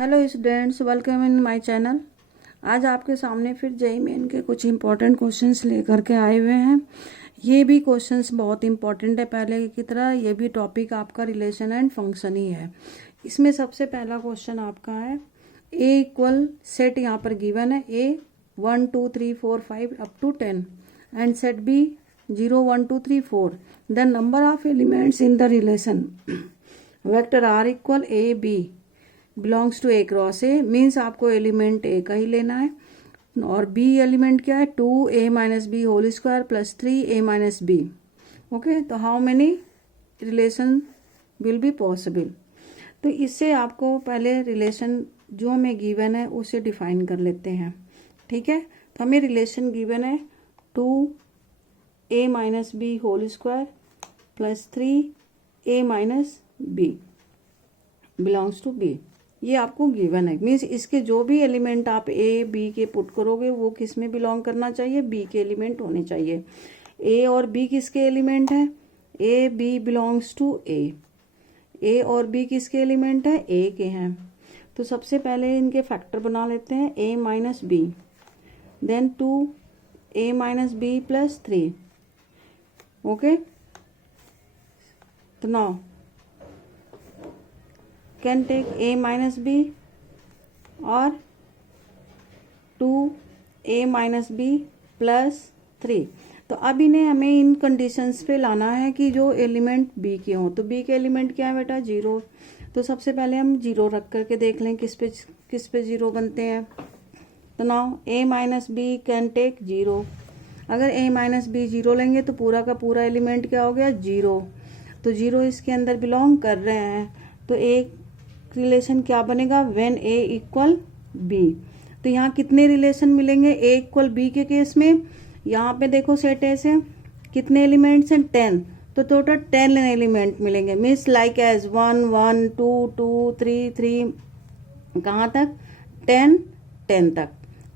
Hello students, welcome in my channel. आज आपके सामने फिर जेईई मेन के कुछ इम्पोर्टेंट क्वेश्चंस लेकर के आए हुए हैं। ये भी क्वेश्चंस बहुत इम्पोर्टेंट है पहले की तरह। ये भी टॉपिक आपका रिलेशन एंड फंक्शन ही है। इसमें सबसे पहला क्वेश्चन आपका है ए इक्वल सेट यहाँ पर गिवन है A 1 2 3 4 5 up to 10 and set B 0 1 2 3 4 the number of elements in the relation vector R equal A B belongs to A cross A means आपको एलिमेंट ए का ही लेना है और बी एलिमेंट क्या है 2a minus B whole square plus 3a minus B. Okay, तो how many relation will be possible. तो इससे आपको पहले रिलेशन जो हमें गिवन है उसे डिफाइन कर लेते हैं। ठीक है, तो हमें रिलेशन गिवन है 2a minus B whole square plus 3a minus B belongs to B. ये आपको गिवन है, मीन्स इसके जो भी एलिमेंट आप ए बी के पुट करोगे वो किस में बिलोंग करना चाहिए, बी के एलिमेंट होने चाहिए। ए और बी किसके एलिमेंट है, ए बी बिलोंग्स टू ए और बी किसके एलिमेंट है, ए के हैं। तो सबसे पहले इनके फैक्टर बना लेते हैं A minus B, then 2a minus B plus 3। Okay, तो now can take a minus b और 2a minus b plus 3। तो अब इन्हें हमें इन कंडीशंस पे लाना है कि जो एलिमेंट b के हों। तो b के एलिमेंट क्या है बेटा, 0। तो सबसे पहले हम 0 रख करके देख लें किस पे 0 बनते हैं। तो now a minus B can take 0। अगर a माइनस बी 0 लेंगे तो पूरा का पूरा एलिमेंट क्या हो गया, 0। तो 0 इसके अंदर बिलोंग कर रहे हैं। तो एक रिलेशन क्या बनेगा, व्हेन ए इक्वल बी। तो यहाँ कितने रिलेशन मिलेंगे ए इक्वल बी के केस में। यहाँ पे देखो सेट ए से कितने एलिमेंट्स हैं, 10। तो टोटल 10 एलिमेंट मिलेंगे, मीन्स लाइक एज 1 1 2 2 3 3 कहाँ तक, 10 तक।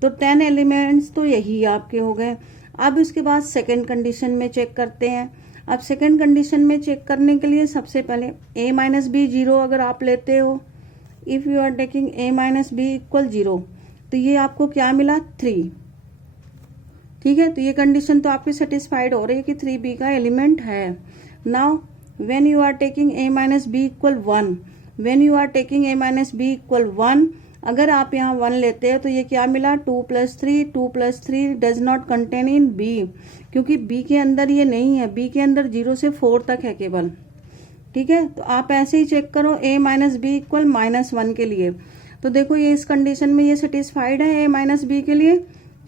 तो 10 एलिमेंट्स तो यही आपके हो गए। अब उसके बाद सेकेंड कंडीशन में चेक करते हैं। अब सेकेंड कंडीशन में चेक करने के लिए सबसे पहले a माइनस बी 0 अगर आप लेते हो, if you are taking a minus B equal 0, तो ये आपको क्या मिला, 3। ठीक है, तो ये कंडीशन तो आपकी सेटिस्फाइड हो रही है कि 3b का एलिमेंट है। Now when you are taking a minus B equal 1, when you are taking a minus B equal 1, अगर आप यहाँ 1 लेते हो तो ये क्या मिला, 2 plus 3 does not contain in B, क्योंकि बी के अंदर ये नहीं है। बी के अंदर 0 से 4 तक है केवल। ठीक है, तो आप ऐसे ही चेक करो a माइनस बी इक्वल -1 के लिए। तो देखो ये इस कंडीशन में ये सेटिस्फाइड है a माइनस बी के लिए।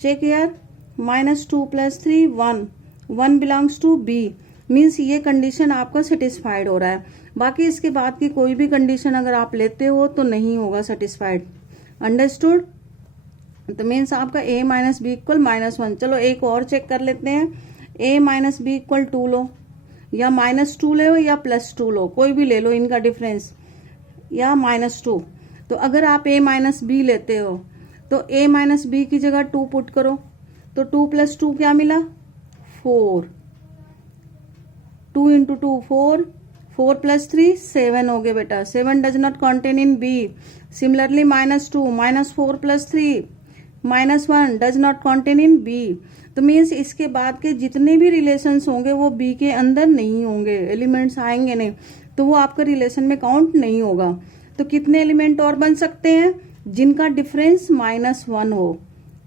चेक यार, -2 + 3 1 बिलोंग्स टू बी, मीन्स ये कंडीशन आपका सेटिस्फाइड हो रहा है। बाकी इसके बाद की कोई भी कंडीशन अगर आप लेते हो तो नहीं होगा सेटिस्फाइड। अंडरस्टूड। तो मीन्स आपका a माइनस बी इक्वल -1। चलो एक और चेक कर लेते हैं। a माइनस बी इक्वल 2 लो, या -2 ले लो या +2 लो, कोई भी ले लो इनका डिफरेंस, या -2। तो अगर आप a माइनस बी लेते हो तो a माइनस बी की जगह 2 पुट करो, तो 2 + 2 क्या मिला, 4। 2 × 2 4, 4 + 3 7 हो गए बेटा। 7 does not contain in B. Similarly -2 -4 + 3 -1 does not contain in B. तो मीन्स इसके बाद के जितने भी रिलेशंस होंगे वो बी के अंदर नहीं होंगे, एलिमेंट्स आएंगे नहीं, तो वो आपका रिलेशन में काउंट नहीं होगा। तो कितने एलिमेंट और बन सकते हैं, जिनका डिफरेंस -1 हो,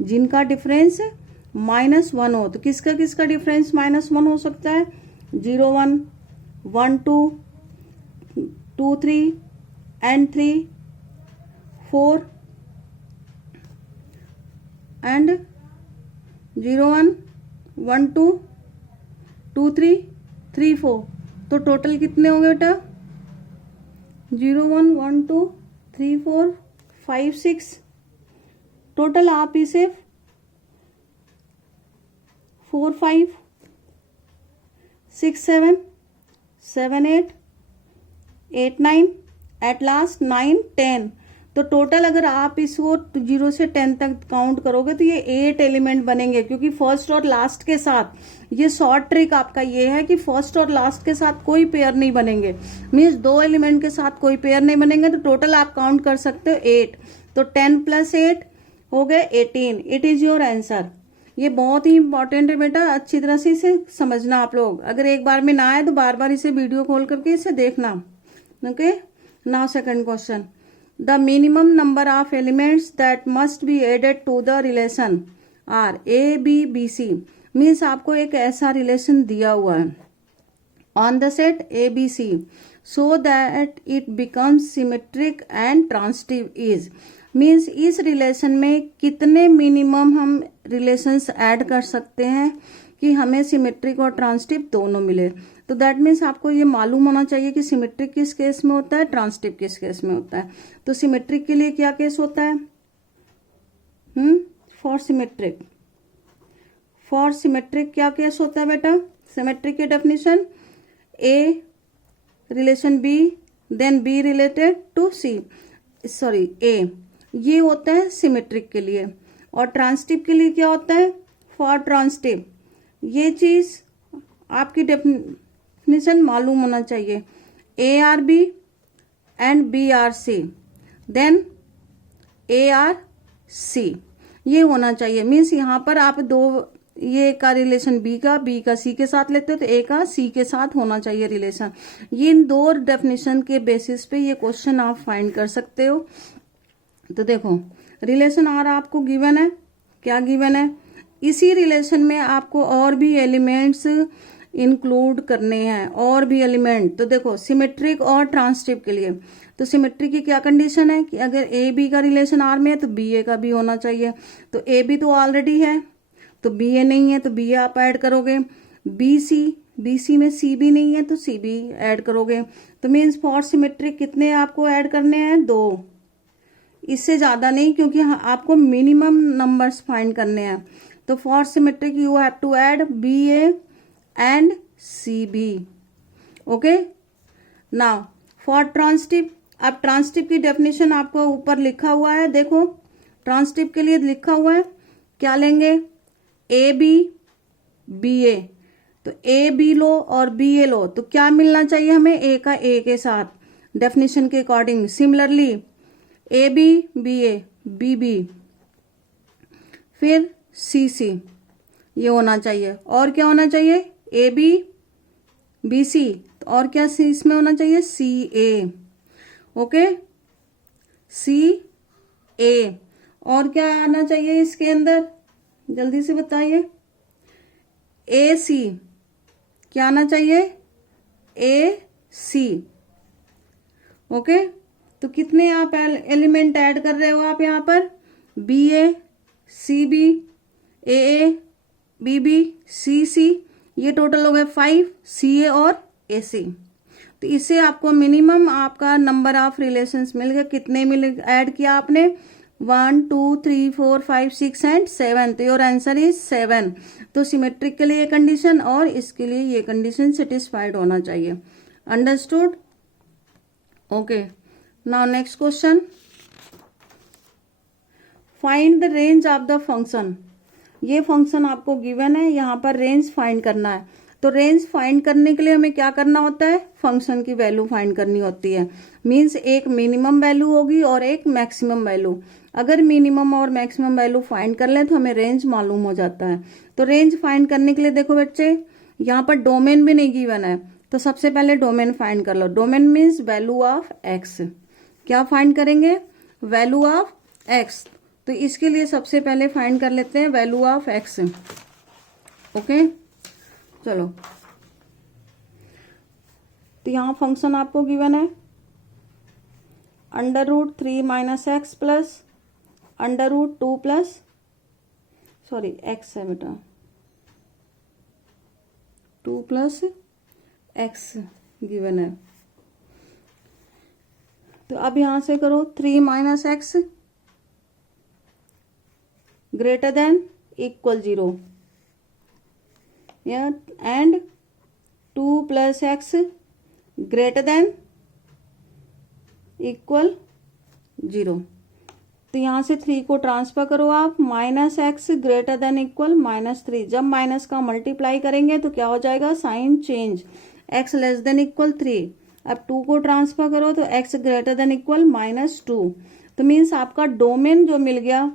जिनका डिफरेंस -1 हो। तो किसका किसका डिफरेंस -1 हो सकता है, 0 1 1 2 2 3 एंड 3 4 एंड 0 1 1 2 2 3 3 4। तो टोटल कितने हो गए बेटा, 0 1 1 2 3 4 5 6। टोटल आप इसे 4 5 6 7 7 8 8 9 एट लास्ट 9 10। तो तो टोटल अगर आप इसको 0 से 10 तक काउंट करोगे तो ये 8 एलिमेंट बनेंगे, क्योंकि फर्स्ट और लास्ट के साथ ये शॉर्ट ट्रिक आपका ये है कि फर्स्ट और लास्ट के साथ कोई पेयर नहीं बनेंगे, मीन्स 2 एलिमेंट के साथ कोई पेयर नहीं बनेंगे। तो टोटल आप काउंट कर सकते हो 8, तो 10 + 8 हो गए 18। It is your answer. ये बहुत ही इंपॉर्टेंट है बेटा, अच्छी तरह से इसे समझना आप लोग। अगर एक बार में ना आए तो बार बार इसे वीडियो कॉल करके इसे देखना। Okay, now second question, the minimum number of elements that must be added to the relation R A B B C. Means आपको एक ऐसा रिलेशन दिया हुआ है on the set A B C so that it becomes symmetric and transitive is. Means इस relation में कितने minimum हम रिलेशंस ऐड कर सकते हैं कि हमें सिमेट्रिक और ट्रांसिटिव दोनों मिले। तो दैट मीन्स आपको ये मालूम होना चाहिए कि सिमेट्रिक किस केस में होता है, ट्रांसिटिव किस केस में होता है। तो सिमेट्रिक के लिए क्या केस होता है? फॉर सिमेट्रिक क्या केस होता है बेटा? सिमेट्रिक की definition A relation B then B related to C, sorry A, ये होता है सिमेट्रिक के लिए। और ट्रांसिटिव के लिए क्या होता है? फॉर ट्रांसिटिव, ये चीज आपकी डेफिनेशन मालूम होना चाहिए, A R B and B R C then A R C, ये होना चाहिए। मीन्स यहाँ पर आप दो, ये का रिलेशन बी का सी के साथ लेते हो तो ए का सी के साथ होना चाहिए रिलेशन। ये इन दो डेफिनेशन के बेसिस पे ये क्वेश्चन आप फाइंड कर सकते हो। तो देखो रिलेशन आर आपको गिवन है, क्या गिवन है? इसी रिलेशन में आपको और भी एलिमेंट्स इंक्लूड करने हैं, और भी एलिमेंट। तो देखो सिमेट्रिक और ट्रांसिटिव के लिए, तो सिमेट्रिक की क्या कंडीशन है कि अगर ए बी का रिलेशन आर में है तो बी ए का भी होना चाहिए। तो ए बी तो ऑलरेडी है, तो बी ए नहीं है तो बी ए आप ऐड करोगे। बी सी में सी बी नहीं है तो सी बी ऐड करोगे। तो मीन्स फॉर सिमेट्रिक कितने आपको ऐड करने हैं? 2, इससे ज्यादा नहीं, क्योंकि आपको मिनिमम नंबर्स फाइंड करने हैं। तो for symmetric you have to add B A and C B. Okay, now for transitive, अब ट्रांसिटिव की डेफिनेशन आपको ऊपर लिखा हुआ है, देखो ट्रांसिटिव के लिए लिखा हुआ है, क्या लेंगे? ए बी बी ए, तो ए बी लो और बी ए लो, तो क्या मिलना चाहिए हमें? ए का ए के साथ डेफिनेशन के according. Similarly A B B A B B फिर सी सी, ये होना चाहिए। और क्या होना चाहिए? ए बी बी सी, और क्या सी इसमें होना चाहिए? सी ए। ओके, सी ए। और क्या आना चाहिए इसके अंदर? जल्दी से बताइए। ए सी, क्या आना चाहिए? ए सी। ओके, तो कितने आप एलिमेंट ऐड कर रहे हो आप यहाँ पर? B A C B, A B B C C, ये टोटल हो गए 5, सी ए और ए सी। तो इससे आपको मिनिमम आपका नंबर ऑफ रिलेशंस मिल गए। कितने मिल ऐड किया आपने? 1 2 3 4 5 6 एंड 7। तो योर आंसर इज 7। तो सिमेट्रिक के लिए ये कंडीशन और इसके लिए ये कंडीशन सेटिस्फाइड होना चाहिए। Understood? Okay, now next question, find the range of the function. ये फंक्शन आपको गिवन है, यहाँ पर रेंज फाइंड करना है। तो रेंज फाइंड करने के लिए हमें क्या करना होता है? फंक्शन की वैल्यू फाइंड करनी होती है। मीन्स एक मिनिमम वैल्यू होगी और एक मैक्सिमम वैल्यू। अगर मिनिमम और मैक्सिमम वैल्यू फाइंड कर लें तो हमें रेंज मालूम हो जाता है। तो रेंज फाइंड करने के लिए देखो बच्चे, यहाँ पर डोमेन भी नहीं गिवन है, तो सबसे पहले डोमेन फाइंड कर लो। Domain means value of X. क्या फाइंड करेंगे? Value of X. तो इसके लिए सबसे पहले फाइंड कर लेते हैं वैल्यू ऑफ एक्स। ओके, चलो, तो यहाँ फंक्शन आपको गिवन है √3 - x plus √2 plus, sorry x है बेटा, 2 + x गिवन है। तो अब यहां से करो 3 - x greater than equal 0 and 2 + x greater than equal 0। तो यहाँ से 3 को ट्रांसफर करो आप, -x ग्रेटर देन इक्वल -3। जब माइनस का मल्टीप्लाई करेंगे तो क्या हो जाएगा, sign change, x less than equal 3। अब 2 को ट्रांसफर करो तो x ग्रेटर देन इक्वल -2। तो मीन्स आपका डोमेन जो मिल गया,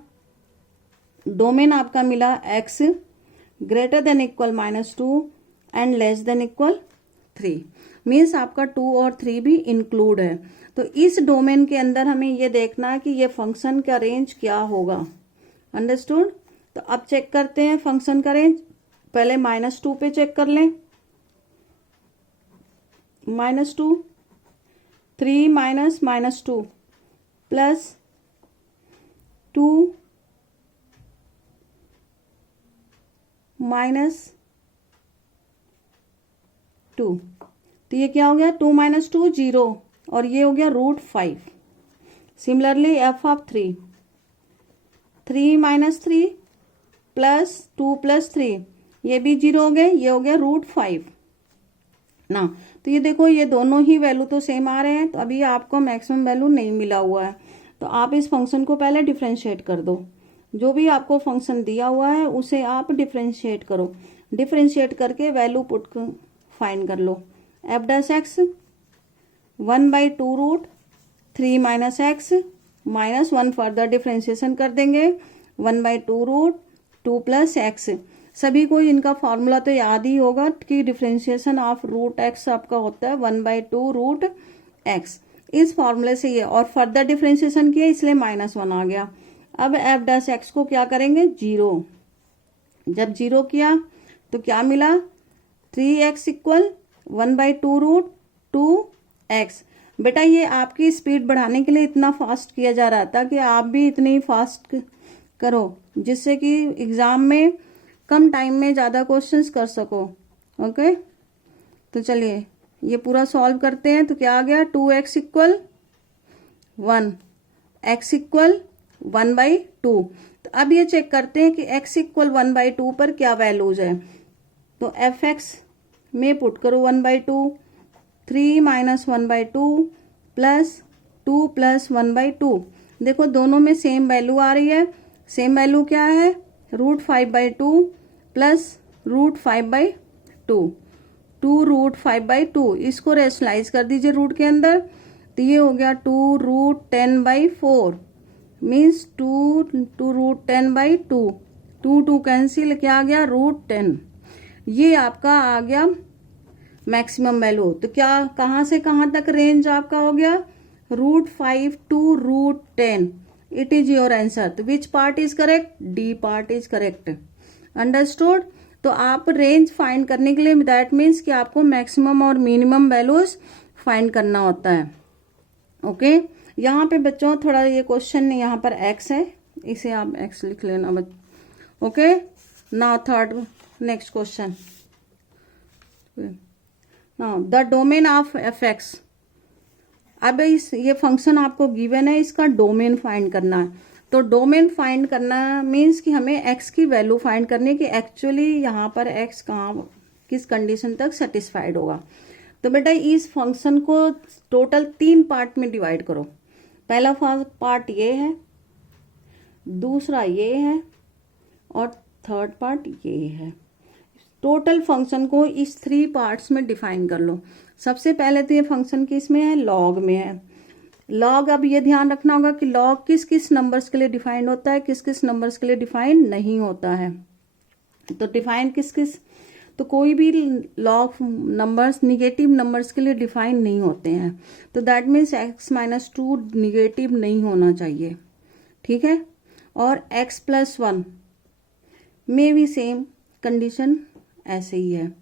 डोमेन आपका मिला x greater than equal -2 and less than equal 3। Means आपका 2 और 3 भी इंक्लूड है। तो इस डोमेन के अंदर हमें ये देखना है कि ये फंक्शन का रेंज क्या होगा। अंडरस्टूड। तो अब चेक करते हैं फंक्शन का रेंज। पहले -2 पे चेक कर लें, -2, 3 माइनस -2 प्लस 2 -2। तो ये क्या हो गया, 2 - 2 0 और ये हो गया √5। Similarly f of 3, 3 - 3 plus 2 plus 3, ये भी 0 हो गए, ये हो गया √5 ना। तो ये देखो ये दोनों ही वैल्यू तो सेम आ रहे हैं। तो अभी आपको मैक्सिमम वैल्यू नहीं मिला हुआ है, तो आप इस फंक्शन को पहले डिफरेंशिएट कर दो। जो भी आपको फंक्शन दिया हुआ है उसे आप डिफरेंशिएट करो। डिफरेंशिएट करके वैल्यू पुट फाइंड कर लो। f' 1/2 √3 - x -1 फर्दर डिफरेंशिएशन कर देंगे, 1/2 √2 + x। सभी को इनका फॉर्मूला तो याद ही होगा कि डिफरेंशिएशन ऑफ √x आपका होता है 1/2 √x। इस फॉर्मूले से ये और फर्दर डिफरेंशिएशन किया इसलिए -1 आ गया। अब f' को क्या करेंगे, 0। जब 0 किया तो क्या मिला, 3x इक्वल 1/2 √2x। बेटा ये आपकी स्पीड बढ़ाने के लिए इतना फास्ट किया जा रहा था कि आप भी इतनी फास्ट करो जिससे कि एग्जाम में कम टाइम में ज़्यादा क्वेश्चंस कर सको। ओके, तो चलिए ये पूरा सॉल्व करते हैं। तो क्या आ गया, 2x इक्वल 1, x इक्वल 1/2। तो अब ये चेक करते हैं कि x इक्वल 1/2 पर क्या वैल्यूज है। तो fx में पुट करो 1/2, 3 - 1/2 प्लस 2 प्लस 1/2। देखो दोनों में सेम वैल्यू आ रही है। सेम वैल्यू क्या है, √5/2 प्लस √5/2, 2 √5/2। इसको रेशनलाइज कर दीजिए रूट के अंदर, तो ये हो गया 2 √10/4 मीन्स 2 √10/2। 2 2 कैंसिल, क्या आ गया, √10। ये आपका आ गया मैक्सिमम वैल्यू। तो क्या कहाँ से कहाँ तक रेंज आपका हो गया, √5 to √10। It is your answer. तो which part is correct, D part is correct. Understood. तो आप रेंज फाइंड करने के लिए दैट मीन्स कि आपको मैक्सिमम और मिनिमम वैल्यूज फाइंड करना होता है। ओके, यहाँ पे बच्चों थोड़ा ये क्वेश्चन यहाँ पर x है, इसे आप x लिख लेना बच्चों। Okay, now third next question. Now the domain of fx। अब इस ये फंक्शन आपको गिवन है, इसका डोमेन फाइंड करना है। तो डोमेन फाइंड करना मीन्स कि हमें x की वैल्यू फाइंड करनी है कि एक्चुअली यहाँ पर x कहाँ किस कंडीशन तक सेटिस्फाइड होगा। तो बेटा इस फंक्शन को टोटल 3 पार्ट में डिवाइड करो। पहला पार्ट ये है, दूसरा ये है और थर्ड पार्ट ये है। टोटल फंक्शन को इस 3 पार्ट्स में डिफाइन कर लो। सबसे पहले तो ये फंक्शन किस में है, लॉग में है। लॉग, अब ये ध्यान रखना होगा कि लॉग किस किस नंबर्स के लिए डिफाइंड होता है, किस किस नंबर्स के लिए डिफाइंड नहीं होता है। तो डिफाइन किस किस, तो कोई भी लॉग नंबर्स निगेटिव नंबर्स के लिए डिफाइन नहीं होते हैं। तो दैट मीन्स x - 2 निगेटिव नहीं होना चाहिए, ठीक है। और x + 1 में भी सेम कंडीशन ऐसे ही है।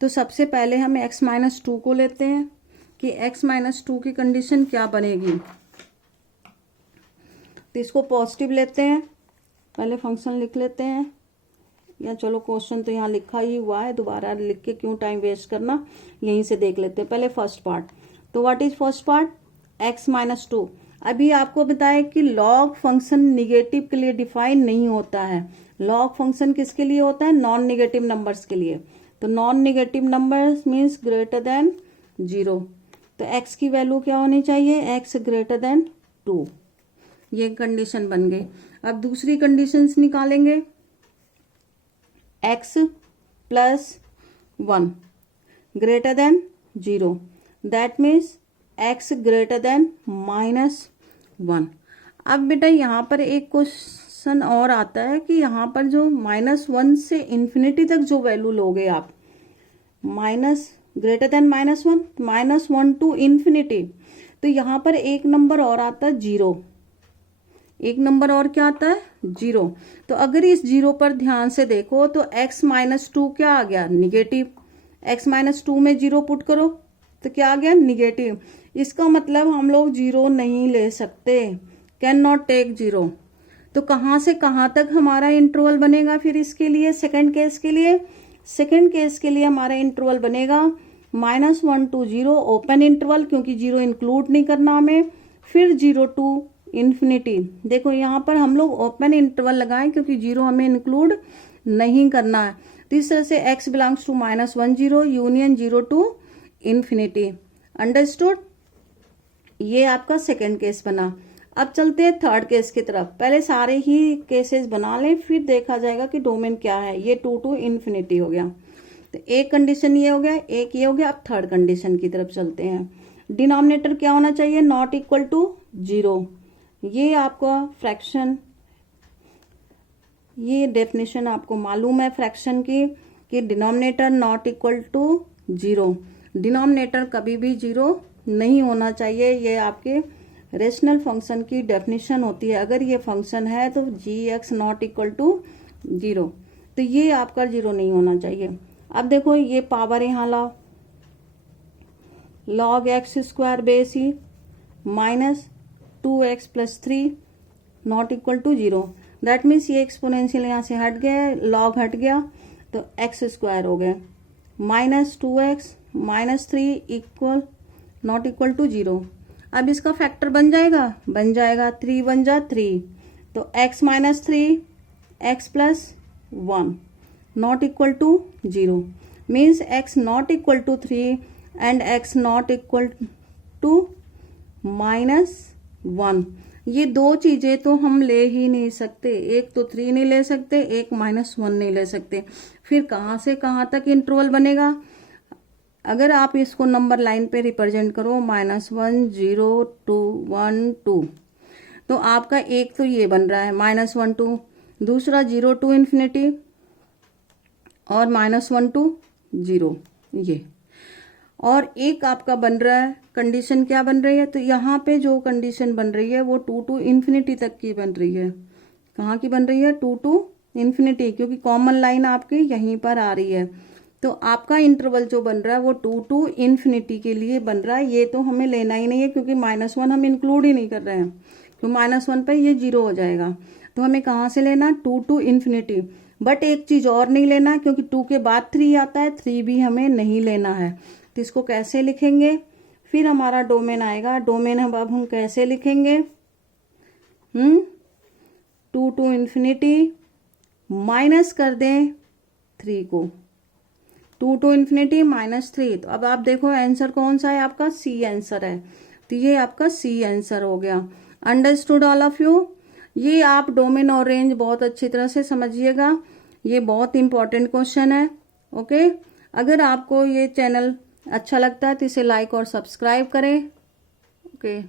तो सबसे पहले हम x - 2 को लेते हैं कि x - 2 की कंडीशन क्या बनेगी। तो इसको पॉजिटिव लेते हैं, पहले फंक्शन लिख लेते हैं, या चलो क्वेश्चन तो यहाँ लिखा ही हुआ है, दोबारा लिख के क्यों टाइम वेस्ट करना, यहीं से देख लेते हैं पहले फर्स्ट पार्ट। तो what is first part, x - 2। अभी आपको बताया कि लॉग फंक्शन निगेटिव के लिए डिफाइन नहीं होता है। लॉग फंक्शन किसके लिए होता है, नॉन निगेटिव नंबर्स के लिए। तो non negative numbers means greater than 0। तो x की वैल्यू क्या होनी चाहिए, x ग्रेटर देन 2। ये कंडीशन बन गई। अब दूसरी कंडीशंस निकालेंगे। x plus 1 greater than 0, that means x greater than -1। अब बेटा यहाँ पर एक क्वेश्चन और आता है कि यहाँ पर जो -1 से इन्फिनिटी तक जो वैल्यू लोगे आप, minus greater than -1, -1 to infinity, तो यहाँ पर एक नंबर और आता है 0। एक नंबर और क्या आता है? 0। तो अगर इस 0 पर ध्यान से देखो तो x-2 क्या आ गया? निगेटिव। x-2 में 0 पुट करो तो क्या आ गया? निगेटिव। इसका मतलब हम लोग 0 नहीं ले सकते, कैन नॉट टेक 0। तो कहाँ से कहाँ तक हमारा इंटरवल बनेगा फिर इसके लिए? सेकंड केस के लिए, सेकंड केस के लिए हमारा इंटरवल बनेगा -1 टू 0 ओपन इंटरवल, क्योंकि 0 इंक्लूड नहीं करना हमें, फिर 0 टू इन्फिनिटी। देखो यहाँ पर हम लोग ओपन इंटरवल लगाएं क्योंकि 0 हमें इंक्लूड नहीं करना है। तो इस तरह से x belongs to -1 0 union 0 to infinity. Understood? ये आपका सेकंड केस बना। अब चलते हैं थर्ड केस की तरफ। पहले सारे ही केसेस बना लें, फिर देखा जाएगा कि डोमेन क्या है। ये 2 टू इन्फिनिटी हो गया, तो एक कंडीशन ये हो गया, एक ये हो गया। अब थर्ड कंडीशन की तरफ चलते हैं। डिनोमिनेटर क्या होना चाहिए? Not equal to 0। ये आपका फ्रैक्शन, ये डेफिनेशन आपको मालूम है फ्रैक्शन की, कि denominator not equal to 0। Denominator कभी भी 0 नहीं होना चाहिए। ये आपके रेशनल फंक्शन की डेफिनेशन होती है। अगर ये फंक्शन है तो g(x) नॉट इक्वल टू 0, तो ये आपका 0 नहीं होना चाहिए। अब देखो ये पावर यहाँ लाओ, log x² base e minus 2x plus 3 not equal to 0। That means ये एक्सपोनेंशियल यहाँ से हट गया, log हट गया, तो x² हो गया -2x minus 3 equal not equal to 0। अब इसका फैक्टर बन जाएगा, 3 बन जा 3, तो x minus 3 x plus 1 not equal to 0 means x not equal to 3 and x not equal to -1। ये दो चीजें तो हम ले ही नहीं सकते, एक तो 3 नहीं ले सकते, एक -1 नहीं ले सकते। फिर कहाँ से कहाँ तक इंटरवल बनेगा? अगर आप इसको नंबर लाइन पे रिप्रेजेंट करो -1 0 2 1 2, तो आपका एक तो ये बन रहा है -1 2, दूसरा 0 टू इन्फिनिटी और -1 टू 0 ये, और एक आपका बन रहा है कंडीशन क्या बन रही है? तो यहाँ पे जो कंडीशन बन रही है वो 2 टू इन्फिनिटी तक की बन रही है। कहाँ की बन रही है? 2 टू इन्फिनिटी, क्योंकि कॉमन लाइन आपकी यहीं पर आ रही है। तो आपका इंटरवल जो बन रहा है वो 2 टू इन्फिनिटी के लिए बन रहा है। ये तो हमें लेना ही नहीं है क्योंकि -1 हम इंक्लूड ही नहीं कर रहे हैं, तो -1 पे ये 0 हो जाएगा। तो हमें कहाँ से लेना? 2 टू इन्फिनिटी। बट एक चीज और नहीं लेना, क्योंकि 2 के बाद 3 आता है, 3 भी हमें नहीं लेना है। तो इसको कैसे लिखेंगे? फिर हमारा डोमेन आएगा। डोमेन अब हम कैसे लिखेंगे? 2 टू इन्फिनिटी माइनस कर दें 3 को, 2 टू इन्फिनिटी -3। तो अब आप देखो आंसर कौन सा है आपका? सी आंसर है। तो ये आपका सी आंसर हो गया। Understood all of you? ये आप डोमेन और रेंज बहुत अच्छी तरह से समझिएगा, ये बहुत इंपॉर्टेंट क्वेश्चन है। ओके, अगर आपको ये चैनल अच्छा लगता है तो इसे लाइक और सब्सक्राइब करें। ओके।